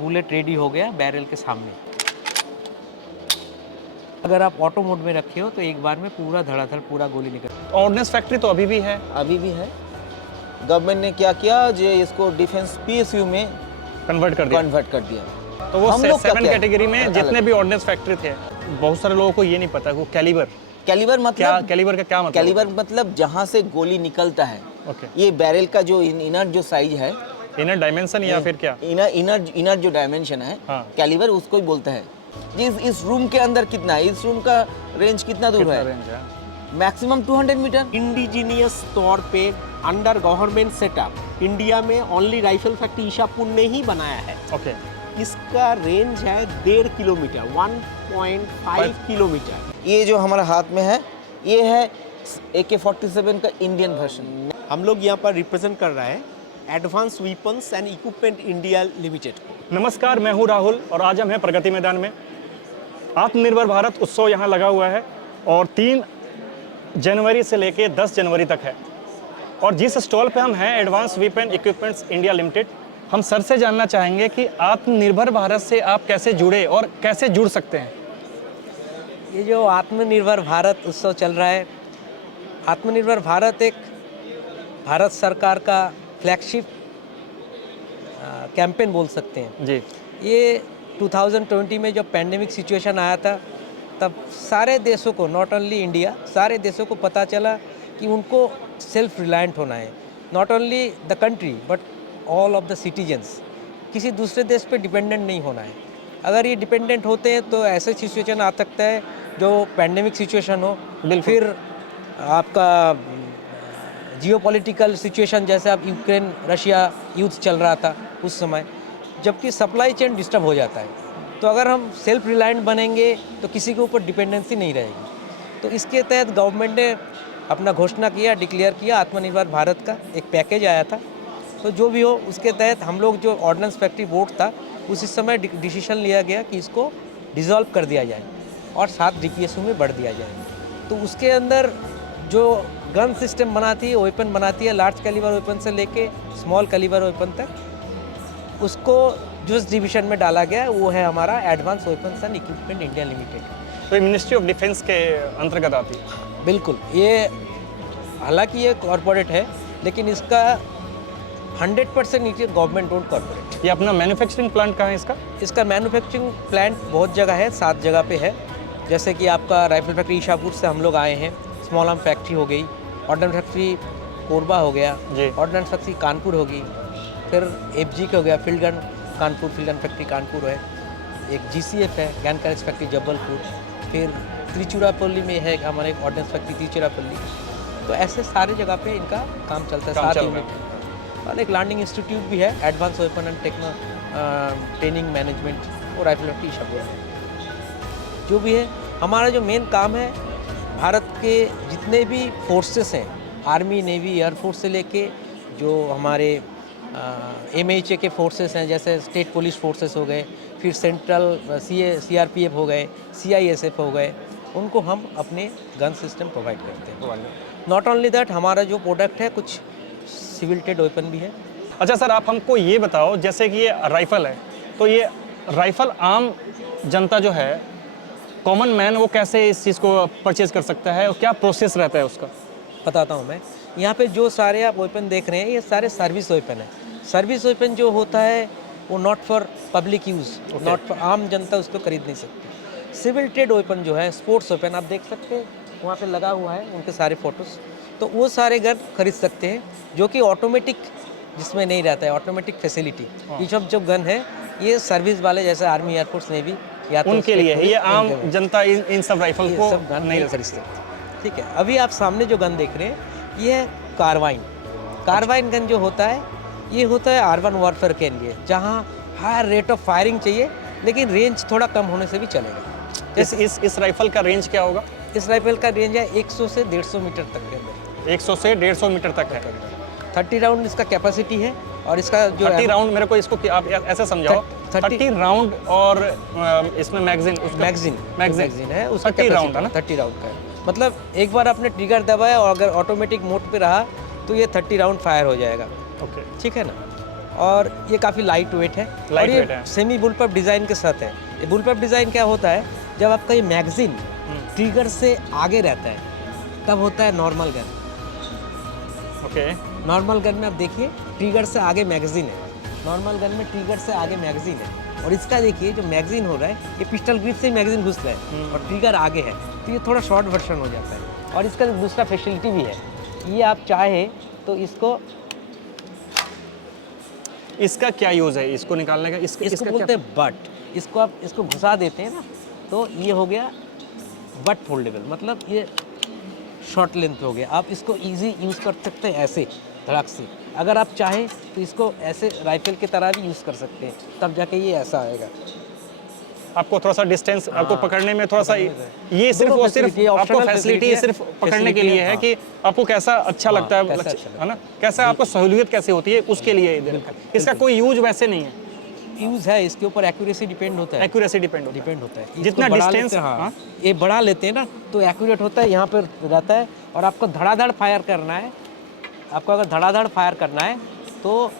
Bullet ready हो गया barrel के सामने। अगर आप ऑटो मोड में रखे हो तो एक बार में पूरा धड़ाधड़ पूरा गोली निकल। ऑर्डिनेंस फैक्ट्री तो अभी भी है। अभी भी है। गवर्नमेंट ने क्या किया, जो इसको डिफेंस पीएसयू में कन्वर्ट कर दिया। तो वो हम लोग का 7 क्या है? कैटेगरी में जितने भी ऑर्डिनेंस फैक्ट्री थे, बहुत सारे लोगों को ये नहीं पता वो कैलिबर मतलब कैलिबर का क्या मतलब कैलिबर मतलब जहाँ से गोली निकलता है। ओके, ये बैरल का जो इनर जो साइज है, इनर डायमेंशन या फिर क्या? इनर जो डायमेंशन है, हाँ। कैलिबर उसको ही बोलते हैं। जी इस रूम के अंदर कितना है, इस रूम का रेंज कितना दूर है? रेंज है मैक्सिमम 200 मीटर। इंडिजीनियस तौर पे अंडर गवर्नमेंट सेटअप इंडिया में ओनली राइफल फैक्ट्री ईशापुर ने ही बनाया है। ओके। इसका रेंज है 1.5 किलोमीटर, 1.5 किलोमीटर। ये जो हमारा हाथ में है, ये है AK-47 का इंडियन वर्जन। हम लोग यहाँ पर रिप्रेजेंट कर रहे हैं advance weapons and equipment India limited को। नमस्कार, मैं हूँ राहुल और आज हम हैं प्रगति मैदान में। आत्मनिर्भर भारत उत्सव यहाँ लगा हुआ है और 3 जनवरी से लेके 10 जनवरी तक है। और जिस स्टॉल पे हम हैं, advance weapon equipments India limited, हम सर से जानना चाहेंगे कि आत्मनिर्भर भारत से आप कैसे जुड़े और कैसे जुड़ सकते हैं। ये जो आत्मनिर्भर भारत उत्सव चल रहा है, आत्मनिर्भर भारत एक भारत सरकार का फ्लैगशिप कैंपेन बोल सकते हैं जी। ये 2020 में जब पैंडेमिक सिचुएशन आया था, तब सारे देशों को, नॉट ओनली इंडिया, सारे देशों को पता चला कि उनको सेल्फ रिलायंट होना है। Not only the country but all of the citizens, किसी दूसरे देश पे डिपेंडेंट नहीं होना है। अगर ये डिपेंडेंट होते हैं तो ऐसे सिचुएशन आ सकता है जो पैंडेमिक सिचुएशन हो, फिर आपका जियोपॉलिटिकल सिचुएशन, जैसे अब यूक्रेन रशिया युद्ध चल रहा था उस समय, जबकि सप्लाई चेन डिस्टर्ब हो जाता है। तो अगर हम सेल्फ रिलायंट बनेंगे तो किसी के ऊपर डिपेंडेंसी नहीं रहेगी। तो इसके तहत गवर्नमेंट ने अपना घोषणा किया, डिक्लेयर किया, आत्मनिर्भर भारत का एक पैकेज आया था। तो जो भी हो, उसके तहत हम लोग जो ऑर्डिनेंस फैक्ट्री बोर्ड था, उसी समय डिसीजन लिया गया कि इसको डिसॉल्व कर दिया जाए और 7 DPSU में बढ़ दिया जाए। तो उसके अंदर जो गन सिस्टम बनाती है, वेपन बनाती है, लार्ज कैलिबर वेपन से लेके स्मॉल कैलिबर वेपन तक, उसको जिस डिवीजन में डाला गया वो है हमारा advance weapons and equipment India limited. तो ये मिनिस्ट्री ऑफ डिफेंस के अंतर्गत आती है। बिल्कुल, ये हालांकि ये कॉरपोरेट है, लेकिन इसका 100% गवर्नमेंट ओन्ड कॉरपोरेट। ये अपना मैन्युफैक्चरिंग प्लांट कहाँ है इसका? इसका मैन्युफैक्चरिंग प्लांट बहुत जगह है, 7 जगह पे है। जैसे कि आपका राइफल फैक्ट्री ईशापुर से हम लोग आए हैं, स्मॉल आर्म फैक्ट्री हो गई, ऑर्डिनेंस फैक्ट्री कोरबा हो गया, ऑर्डिनेंस फैक्ट्री कानपुर होगी, फिर FG का हो गया, field gun Kanpur, field gun factory Kanpur है, एक GCF है, गन कैरेज फैक्ट्री जबलपुर, फिर त्रिचुरापल्ली में है हमारे ऑर्डिनेंस फैक्ट्री त्रिचुरापल्ली। तो ऐसे सारे जगह पे इनका काम चलता है। 7 यूनिट और एक लर्निंग इंस्टीट्यूट भी है, advance weapon and training management, और राइफल फैक्ट्री ईशापुर है। जो भी है, हमारा जो मेन काम है, भारत के जितने भी फोर्सेस हैं, आर्मी, नेवी, एयरफोर्स से लेके जो हमारे MHA के फोर्सेस हैं, जैसे स्टेट पुलिस फोर्सेस हो गए, फिर सेंट्रल CRPF हो गए, CISF हो गए, उनको हम अपने गन सिस्टम प्रोवाइड करते हैं। नॉट ओनली दैट, हमारा जो प्रोडक्ट है कुछ सिविल्टेड वेपन भी है। अच्छा सर, आप हमको ये बताओ, जैसे कि ये राइफ़ल है, तो ये राइफ़ल आम जनता जो है, कॉमन मैन, वो कैसे इस चीज़ को परचेज़ कर सकता है और क्या प्रोसेस रहता है उसका? बताता हूँ मैं। यहाँ पे जो सारे आप वेपन देख रहे हैं, ये सारे सर्विस वेपन है। सर्विस वेपन जो होता है वो not for public use, not for आम जनता उसको खरीद नहीं सकती। सिविल्टेड वेपन जो है, स्पोर्ट्स वेपन, आप देख सकते हैं वहाँ पे लगा हुआ है उनके सारे फोटोज़, तो वो सारे गन खरीद सकते हैं, जो कि ऑटोमेटिक जिसमें नहीं रहता है, ऑटोमेटिक फैसिलिटी। ये सब जो गन है, ये सर्विस वाले जैसे आर्मी, एयरफोर्स, नेवी, या तो उनके लिए है। ये आम जनता इन सब राइफल को सब गन नहीं खरीद सकती। ठीक है, अभी आप सामने जो गन देख रहे हैं, ये है कार्बाइन। कार्बाइन गन जो होता है, ये होता है अर्बन वॉरफेयर के लिए, जहाँ हाई रेट ऑफ फायरिंग चाहिए, लेकिन रेंज थोड़ा कम होने से भी चलेगा। जैसे इस राइफल का रेंज क्या होगा? इस राइफल का रेंज है 100 से 150 मीटर तक के अंदर। 100 से 150 मीटर तक है। 30 राउंड इसका कैपेसिटी है, और इसका जो 30 राउंड, मेरे को इसको आप ऐसे समझाओ, 30 राउंड, और इसमें मैगजीन है उसका 30 राउंड है ना? 30 राउंड का है। मतलब एक बार आपने ट्रिगर दबाया और अगर ऑटोमेटिक मोड पे रहा तो ये 30 राउंड फायर हो जाएगा। ओके, ठीक है ना। और ये काफ़ी लाइट वेट है। Light और ये weight है। सेमी बुलपअप डिज़ाइन के साथ है। ये बुलपअप डिज़ाइन क्या होता है, जब आपका ये मैगजीन ट्रिगर से आगे रहता है तब होता है normal gun. Okay, normal gun में आप देखिए ट्रिगर से आगे मैगजीन है, नॉर्मल गन में ट्रिगर से आगे मैगजीन है। और इसका देखिए जो मैगजीन हो रहा है ये पिस्टल ग्रिप से ही मैगजीन घुस रहा है और ट्रिगर आगे है, तो ये थोड़ा शॉर्ट वर्जन हो जाता है। और इसका दूसरा फैसिलिटी भी है, ये आप चाहे तो इसका क्या यूज़ है इसको निकालने का? इसको इसका बोलते हैं बट। इसको आप इसको घुसा देते हैं ना, तो ये हो गया बट फोल्डेबल, मतलब ये शॉर्ट लेंथ हो गया। आप इसको इजी यूज़ कर सकते हैं ऐसे धड़क से। अगर आप चाहें तो इसको ऐसे राइफल की तरह भी यूज़ कर सकते हैं, तब जाके ये ऐसा आएगा। आपको थोड़ा सा डिस्टेंस आपको पकड़ने में थोड़ा सा ये सिर्फ दोनों और सिर्फ facility है, आपको optional फैसिलिटी facility है, सिर्फ पकड़ने के facility लिए है, है हाँ। कि आपको कैसा अच्छा लगता है, कैसा अच्छा लगता है ना, कैसा आपको सहूलियत कैसे होती है उसके लिए इधर। इसका कोई यूज वैसे नहीं है, यूज़ है, इसके ऊपर एक्यूरेसी डिपेंड होता है। एक्यूरेसी डिपेंड होता है। डिपेंड होता है इसको जितना बढ़ा distance, लेते हैं, हाँ, हाँ। ये बढ़ा लेते हैं ना तो एक्यूरेट होता है, यहाँ पर रहता है। और आपको धड़ाधड़ फायर करना है, आपको अगर धड़ाधड़ फायर करना है तो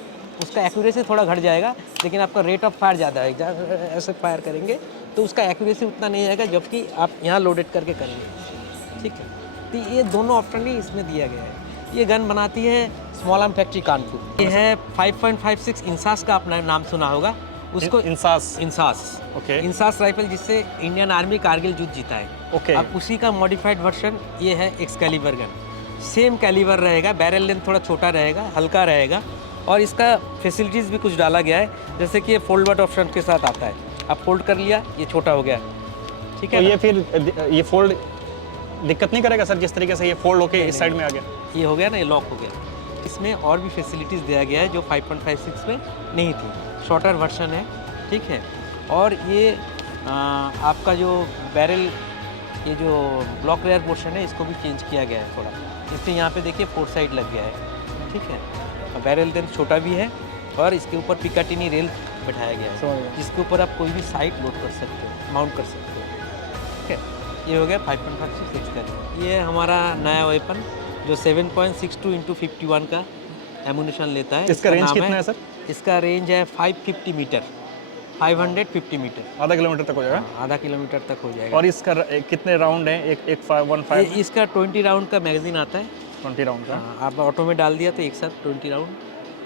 उसका एक्यूरेसी थोड़ा घट जाएगा, लेकिन आपका रेट ऑफ फायर ज़्यादा है। ऐसे फायर करेंगे तो उसका एक्यूरेसी उतना नहीं आएगा, जबकि आप यहाँ लोडेड करके करेंगे। ठीक है, तो ये दोनों ऑप्शन ही इसमें दिया गया है। ये गन बनाती है स्मॉल आर्म फैक्ट्री कानपुर। ये है 5.56 इंसास का, आपने नाम सुना होगा उसको। इंसास। इंसास, ओके। इंसास राइफल जिससे इंडियन आर्मी कारगिल युद्ध जीता है। ओके। अब उसी का मॉडिफाइड वर्जन ये है एक्सकैलिबर गन। सेम कैलिबर रहेगा, बैरल लेंथ थोड़ा छोटा रहेगा, हल्का रहेगा, और इसका फैसिलिटीज़ भी कुछ डाला गया है, जैसे कि ये फोल्ड बट ऑप्शन के साथ आता है। आप फोल्ड कर लिया, ये छोटा हो गया, ठीक तो है ना? ये फिर ये फोल्ड दिक्कत नहीं करेगा सर, जिस तरीके से ये फोल्ड होके इस साइड में आ गया? ये हो गया ना, ये लॉक हो गया। इसमें और भी फैसिलिटीज़ दिया गया है जो 5.56 में नहीं थी, शॉर्टर वर्जन है, ठीक है। और ये आपका जो बैरल, ये जो ब्लॉक रेयर पोर्शन है, इसको भी चेंज किया गया है थोड़ा। इससे यहाँ पे देखिए 4 साइड लग गया है, ठीक है। बैरल देन छोटा भी है, और इसके ऊपर पिकाटिनी रेल बैठाया गया है, जिसके ऊपर आप कोई भी साइट लोड कर सकते हो, माउंट कर सकते हो, ठीक है। ये हो गया 5.56 का। ये हमारा नया वेपन जो 7.62 × 51 का एमुनेशन लेता है। इसका रेंज नाम कितना है सर? इसका रेंज है 550 मीटर, 550 मीटर, आधा किलोमीटर तक हो जाएगा। आधा किलोमीटर तक हो जाएगा। और इसका कितने राउंड है? एक 15 इसका 20 राउंड का मैगजीन आता है। 20 राउंड का आप ऑटो में डाल दिया तो एक साथ 20 राउंड,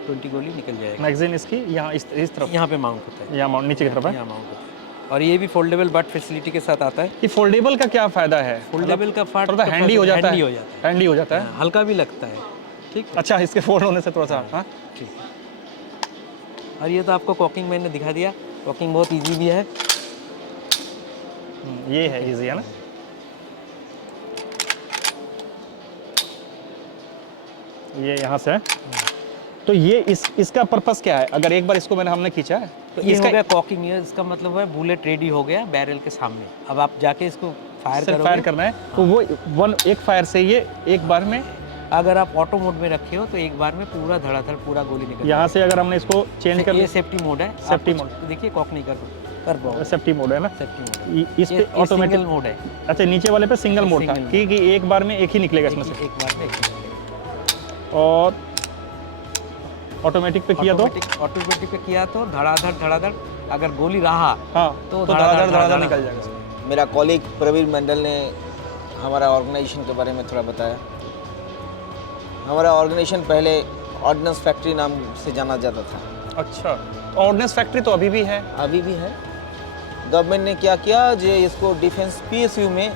20 गोली निकल जाएगा। मैगजीन इसकी यहाँ इस तरफ, यहाँ पे माउंट होता है, यहाँ माउंट नीचे की तरफ है। यहाँ माउंट होता है। और ये भी फोल्डेबल बट फैसिलिटी के साथ आता है। ये फोल्डेबल का क्या फायदा है? फोल्डेबल का फाट थोड़ा हैंडी हो जाता है, हैंडी हो जाता है, हैंडी हो जाता है। हाँ, हल्का भी लगता है, ठीक है। अच्छा, इसके फोल्ड होने से थोड़ा सा, हाँ ठीक है। और ये तो आपको कॉकिंग मैंने दिखा दिया, कॉकिंग बहुत इजी भी है। ये है इजी, है ना? ये यहाँ से है। तो ये इसका पर्पस क्या है? अगर एक बार इसको हमने खींचा है तो ये इसका हो गया कॉकिंग, ये इसका मतलब है बुलेट रेडी हो गया बैरल के सामने। अब आप जाके इसको फायर सिर्फ करोगे, फायर करना है तो वो एक फायर से ये एक बार में, अगर आप ऑटो मोड में रखे हो तो एक बार में पूरा धड़ाधड़ पूरा गोली निकल यहाँ से अगर हमने इसको चेंज कर ये लिया, सेफ्टी मोड है। सेफ्टी आप कुछ मोड। देखिए, कॉक नहीं कर पाओगे, सेफ्टी मोड है ना? सेफ्टी मोड इस पे ऑटोमेटिक मोड है। अच्छा, नीचे वाले पे सिंगल मोड था सिंगल कि एक बार में एक ही निकलेगा इसमें से। एक बार में एक और ऑटोमेटिक पे किया तो ऑटोमेटिक पे किया तो धड़ाधड़ अगर गोली रहा हाँ तो तो धड़ाधड़ निकल जाएगा। मेरा कॉलीग प्रवीण मंडल ने हमारा ऑर्गेनाइजेशन के बारे में थोड़ा बताया। हमारा ऑर्गेनाइजेशन पहले ऑर्डिनेंस फैक्ट्री नाम से जाना जाता था। अच्छा, ऑर्डिनेंस फैक्ट्री तो अभी भी है? अभी भी है। गवर्नमेंट ने क्या किया, जो इसको डिफेंस PSU में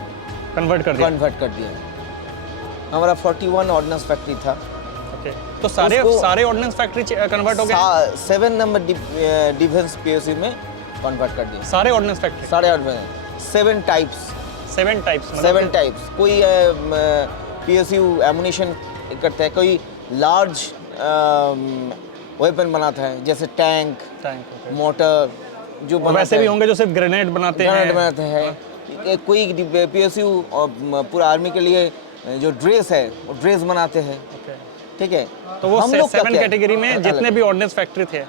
कन्वर्ट कर दिया। हमारा 41 ऑर्डिनेंस फैक्ट्री था। ओके, तो सारे ऑर्डिनेंस फैक्ट्री कन्वर्ट हो गए? 7 नंबर डिफेंस PSU में कन्वर्ट कर दिया। सारे ऑर्डिनेंस फैक्ट्री? सारे ऑर्डिनेंस 7 टाइप्स। 7 टाइप्स? 7 टाइप्स। कोई PSU एमुनेशन करता है, कोई लार्ज वेपन बनाता है, जैसे टैंक, मोटर, जो वैसे भी होंगे जो सिर्फ ग्रेनेड बनाते हैं। कोई PSU पूरा आर्मी के लिए जो ड्रेस है वो ड्रेस बनाते हैं, ठीक है। तो वो हम लोग 7 कैटेगरी में जितने भी ऑर्डिनेंस फैक्ट्री थे,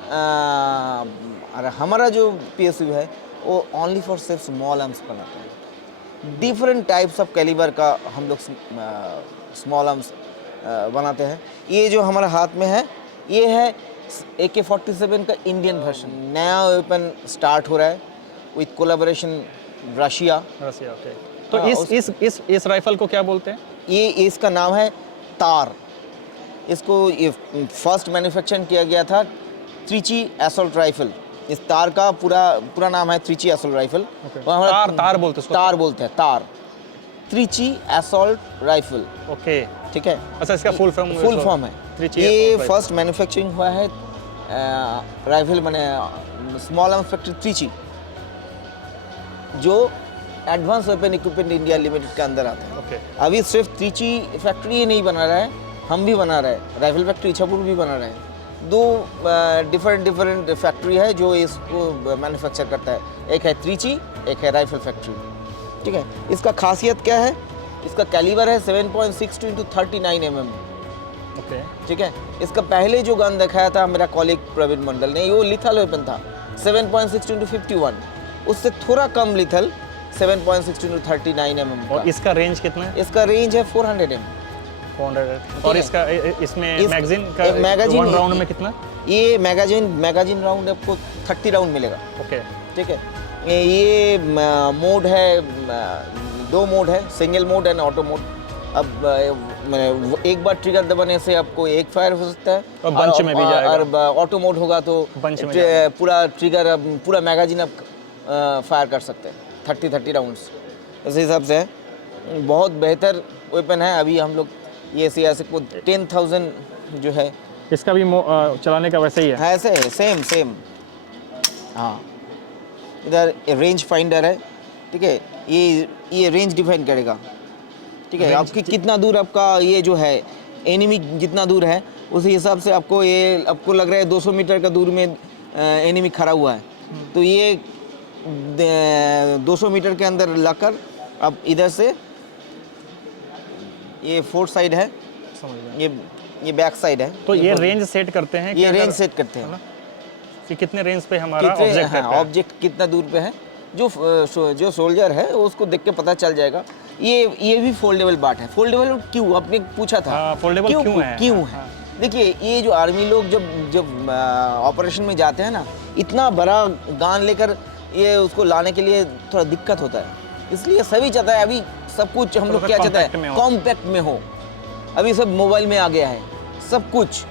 हमारा जो PSU है वो ओनली फॉर सिर्फ स्मॉल आर्म्स बनाते हैं। डिफरेंट टाइप्स ऑफ कैलिबर का हम लोग स्मॉल आर्म्स बनाते हैं। ये जो हमारा हाथ में है, ये है AK-47 का इंडियन वर्जन, नया वेपन स्टार्ट हो रहा है with collaboration Russia. Russia, okay. तो हाँ, इस राइफल को क्या बोलते हैं? ये इसका नाम है तार। इसको ये फर्स्ट मैन्युफैक्चर किया गया था त्रिची असॉल्ट राइफल। इस तार का पूरा नाम है त्रिची असॉल्ट राइफल। तार बोलते हैं उसको? तार बोलते हैं, तार, त्रिची असॉल्ट राइफल। ओके, ठीक है। अच्छा, इसका फुल फॉर्म है। त्रिची ये assault फर्स्ट मैन्युफैक्चरिंग हुआ है राइफल बने स्मॉल आर्म्स फैक्ट्री त्रिची, जो advance weapon equipment India limited के अंदर आता है। ओके। अभी सिर्फ त्रिची फैक्ट्री ही नहीं बना रहा है, हम भी बना रहे हैं, राइफल फैक्ट्री इच्छापुर भी बना रहे हैं। दो डिफरेंट फैक्ट्री है जो इसको मैन्युफैक्चर करता है, एक है त्रिची, एक है राइफल फैक्ट्री। ठीक है। इसका खासियत क्या है? इसका कैलिबर है 7.62 इंटू 39 mm। ओके, ठीक है। इसका पहले जो गन दिखाया था मेरा कॉलीग प्रवीण मंडल ने, वो लिथल वेपन था 7.62 इंटू 51, उससे थोड़ा कम लिथल 7.62 इंटू 39 mm। और इसका रेंज कितना है? इसका रेंज है 400 mm। 400। और इसका इसमें मैगजीन का मैगजीन वन राउंड में कितना? ये मैगजीन राउंड आपको 30 राउंड मिलेगा। ओके, ठीक है। ये मोड है, दो मोड है, single mode and auto mode. अब एक बार ट्रिगर दबाने से आपको एक फायर हो सकता है और बंच में भी जाएगा। और ऑटो मोड होगा तो बंच में जाएगा। पूरा ट्रिगर, पूरा मैगजीन आप फायर कर सकते हैं 30 राउंड्स। इस हिसाब से बहुत बेहतर वेपन है। अभी हम लोग ये सियासी को 10,000 जो है, इसका भी चलाने का वैसे ही है? ऐसे है, सेम। हाँ, इधर रेंज फाइंडर है। ठीक है। ये रेंज डिफाइन करेगा। ठीक है। आपकी कितना दूर आपका ये जो है एनिमी जितना दूर है, उसी हिसाब से आपको लग रहा है 200 मीटर का दूर में एनिमी खड़ा हुआ है, तो ये 200 मीटर के अंदर लाकर अब इधर से ये फोर्थ साइड है, ये बैक साइड है। तो ये रेंज सेट करते हैं? ये रेंज सेट करते हैं कि कितने रेंज पे हमारा ऑब्जेक्ट है। ऑब्जेक्ट कितना दूर पे है, जो सोल्जर है उसको देख के पता चल जाएगा। ये भी फोल्डेबल बाट है। फोल्डेबल क्यों आपने पूछा था? फोल्डेबल क्यों है? देखिए, ये जो आर्मी लोग जब ऑपरेशन में जाते हैं ना, इतना बड़ा गान लेकर ये उसको लाने के लिए थोड़ा दिक्कत होता है, इसलिए सभी चाहता है अभी सब कुछ हम लोग क्या चाहता है, कॉम्पैक्ट में हो। अभी सब मोबाइल में आ गया है सब कुछ।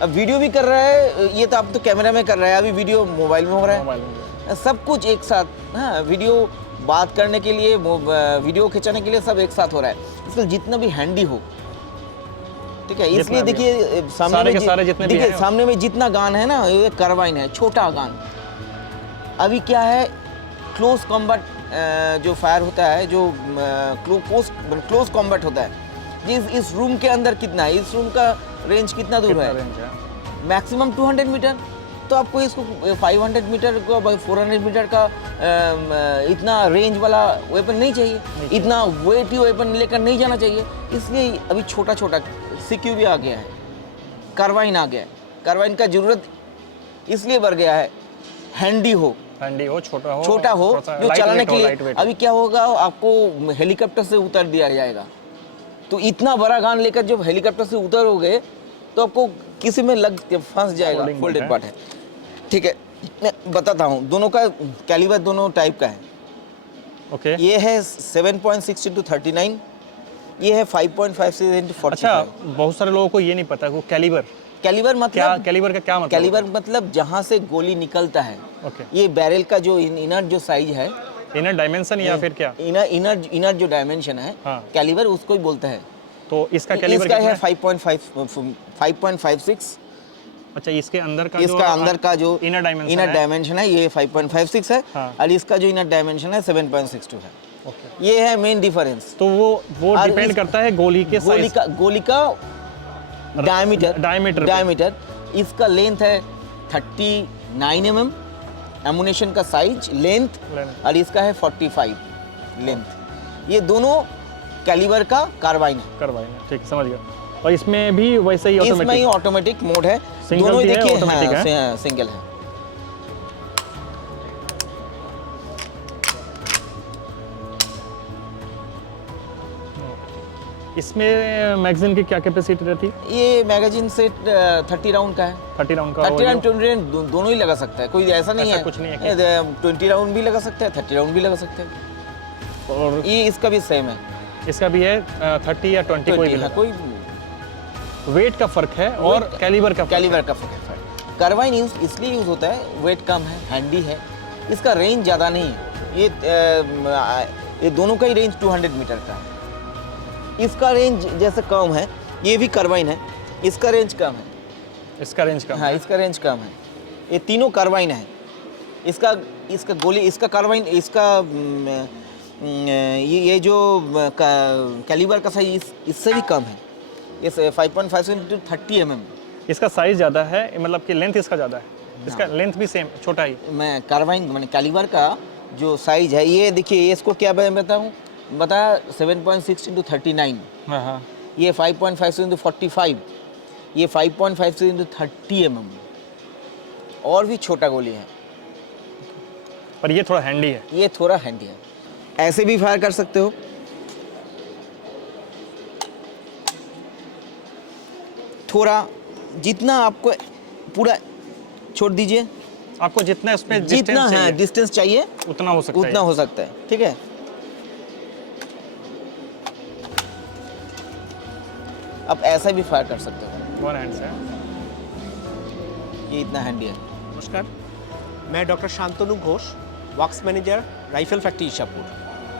अब वीडियो भी कर रहा है, ये तो अब तो कैमरा में कर रहा है, अभी वीडियो मोबाइल में हो रहा है, सब कुछ एक साथ। हाँ, वीडियो बात करने के लिए, वीडियो खिंचाने के लिए सब एक साथ हो रहा है, इसलिए जितना भी हैंडी हो। ठीक है। इसलिए देखिए सामने में जितना गान है ना, ये कार्बाइन है, छोटा गान। अभी क्या है, क्लोज कॉम्बैट जो फायर होता है, जो क्लोज कॉम्बैट होता है, इस रूम के अंदर कितना है, इस रूम का रेंज कितना दूर है? Maximum 200 metre. तो आपको इसको 500 मीटर को 400 मीटर का इतना रेंज वाला वेपन नहीं चाहिए, इतना वेटी वेपन लेकर नहीं जाना चाहिए। इसलिए अभी छोटा CQ भी आ गया है, कार्बाइन आ गया है। कार्बाइन का जरूरत इसलिए बढ़ गया है, हैंडी हो, छोटा हो जो चलाने के लिए। अभी क्या होगा, आपको हेलीकॉप्टर से उतर दिया जाएगा, तो इतना बड़ा गान लेकर जब हेलीकॉप्टर से उतरोगे तो आपको किसी में फंस जाएगा। फोल्डेड पार्ट है। ठीक है, मैं बताता हूँ, दोनों का कैलिबर दोनों टाइप का है। ओके। ये है 7.6 इंटू 39, ये है 5.56 इंटू 45। अच्छा, बहुत सारे लोगों को ये नहीं पता वो कैलिबर मतलब कैलिबर का क्या मतलब? कैलिबर मतलब जहाँ से गोली निकलता है। ओके। ये बैरल का जो इनर जो साइज है, इनर डायमेंशन या फिर क्या? इनर जो डायमेंशन है, हाँ। कैलिबर उसको ही बोलते हैं। तो इसका कैलिबर इसका कितना है 5.56। अच्छा, इसके अंदर का जो इनर डायमेंशन है ये 5.56 है। हाँ। और इसका जो इनर डायमेंशन है 7.62 है। ओके। ये है मेन डिफरेंस। तो वो डिपेंड करता है गोली के साइज, गोली का डायमीटर। इसका लेंथ है 39 mm, एमुनेशन का साइज लेंथ, और इसका है 45 लेंथ। ये दोनों कैलिबर का कार्बाइन है। ठीक, समझ गया। और इसमें भी वैसे ही ऑटोमेटिक मोड है, दोनों ही देखिए। ऑटोमेटिक है, सिंगल है। इसमें मैगजीन की क्या कैपेसिटी रहती है? ये मैगजीन सेट 30 राउंड का है। 30 राउंड का? 30 राउंड 20 राउंड दोनों ही लगा सकता है, कोई ऐसा नहीं ऐसा है कुछ नहीं है 20 राउंड भी लगा सकता है, 30 राउंड भी लगा सकते हैं। और ये इसका भी सेम है, इसका भी है 30 या 20 कोई भी हाँ, लगा। कोई वेट का फर्क है और कैलिबर का फर्क कैलिबर का फर्क है। कार्बाइन यूज इसलिए यूज होता है, वेट कम है, हैंडी है, इसका रेंज ज़्यादा नहीं है। ये दोनों का ही रेंज 200 मीटर का है। इसका रेंज जैसे कम है, ये भी कार्बाइन है, इसका रेंज कम है। इसका रेंज कम हाँ, है। इसका रेंज कम है। ये तीनों कार्बाइन है। इसका गोली, इसका कार्बाइन, इसका ये जो कैलिबर का साइज इससे भी कम है। ये 5.5 into 30 mm। इसका साइज ज़्यादा है, मतलब कि लेंथ इसका ज़्यादा है। इसका लेंथ भी सेम छोटा ही। मैं कार्बाइन मैंने कैलिबर का जो साइज है, ये देखिए, ये इसको क्या मैं बताऊँ, बता 7.6 into 39। हाँ हाँ। ये 5.5 into 45, ये 5.5 into 30 mm। और भी छोटा गोली है, पर ये थोड़ा हैंडी है। ये थोड़ा हैंडी है। ऐसे भी फायर कर सकते हो, थोड़ा जितना आपको पूरा छोड़ दीजिए, आपको जितना इसमें जितना है डिस्टेंस चाहिए उतना हो सकता है। उतना हो सकता है, ठीक है। आप ऐसा भी फायर कर सकते हो, वन हैंड से। ये इतना हैंडी है। नमस्कार, मैं doctor Shantanu Ghosh, works manager rifle factory Ishapur.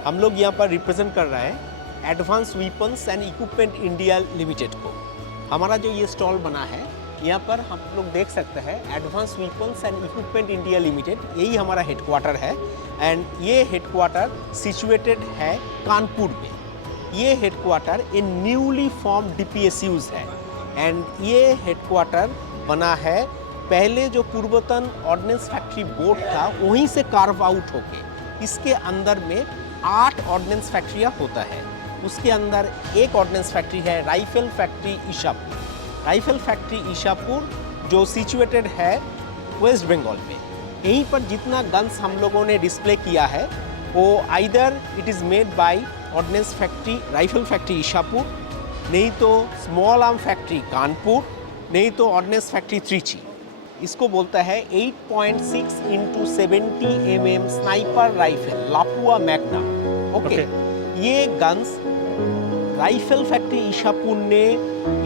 हम लोग यहाँ पर रिप्रेजेंट कर रहे हैं advance weapons and equipment India limited को। हमारा जो ये स्टॉल बना है, यहाँ पर हम लोग देख सकते हैं advance weapons and equipment India limited, यही हमारा हेडक्वार्टर है। एंड ये हेडक्वार्टर सिचुएटेड है कानपुर में। ये हेडक्वार्टर ए न्यूली फॉर्म DPSUs है। एंड ये हेडक्वार्टर बना है पहले जो पूर्वतन ऑर्डिनेंस फैक्ट्री बोर्ड था, वहीं से कार्व आउट होके इसके अंदर में 8 ऑर्डिनेंस फैक्ट्रियाँ होता है। उसके अंदर एक ऑर्डिनेंस फैक्ट्री है rifle factory Ishapur. Rifle factory Ishapur जो सिचुएटेड है वेस्ट बंगाल में। यहीं पर जितना गन्स हम लोगों ने डिस्प्ले किया है, वो either it is made by ordnance factory rifle factory Ishapur, नहीं तो स्मॉल आर्म फैक्ट्री कानपुर, नहीं तो ऑर्डिनेंस फैक्ट्री त्रिची। इसको बोलता है 8.6 into 70 mm sniper rifle Lapua Magna. Okay, ये गन्स राइफल फैक्ट्री ईशापुर ने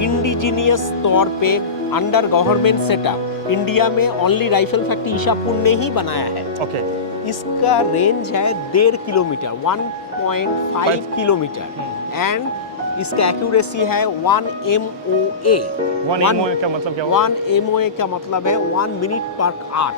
इंडिजिनियस तौर पे अंडर गवर्नमेंट सेटअप इंडिया में ओनली राइफल फैक्ट्री ईशापुर ने ही बनाया है। ओके। इसका रेंज है 1.5 किलोमीटर, 1.5 किलोमीटर। एंड इसका एक्यूरेसी है 1 MOA। 1 MOA का मतलब क्या हुआ? 1 MOA का मतलब है 1 मिनट पर आर्क।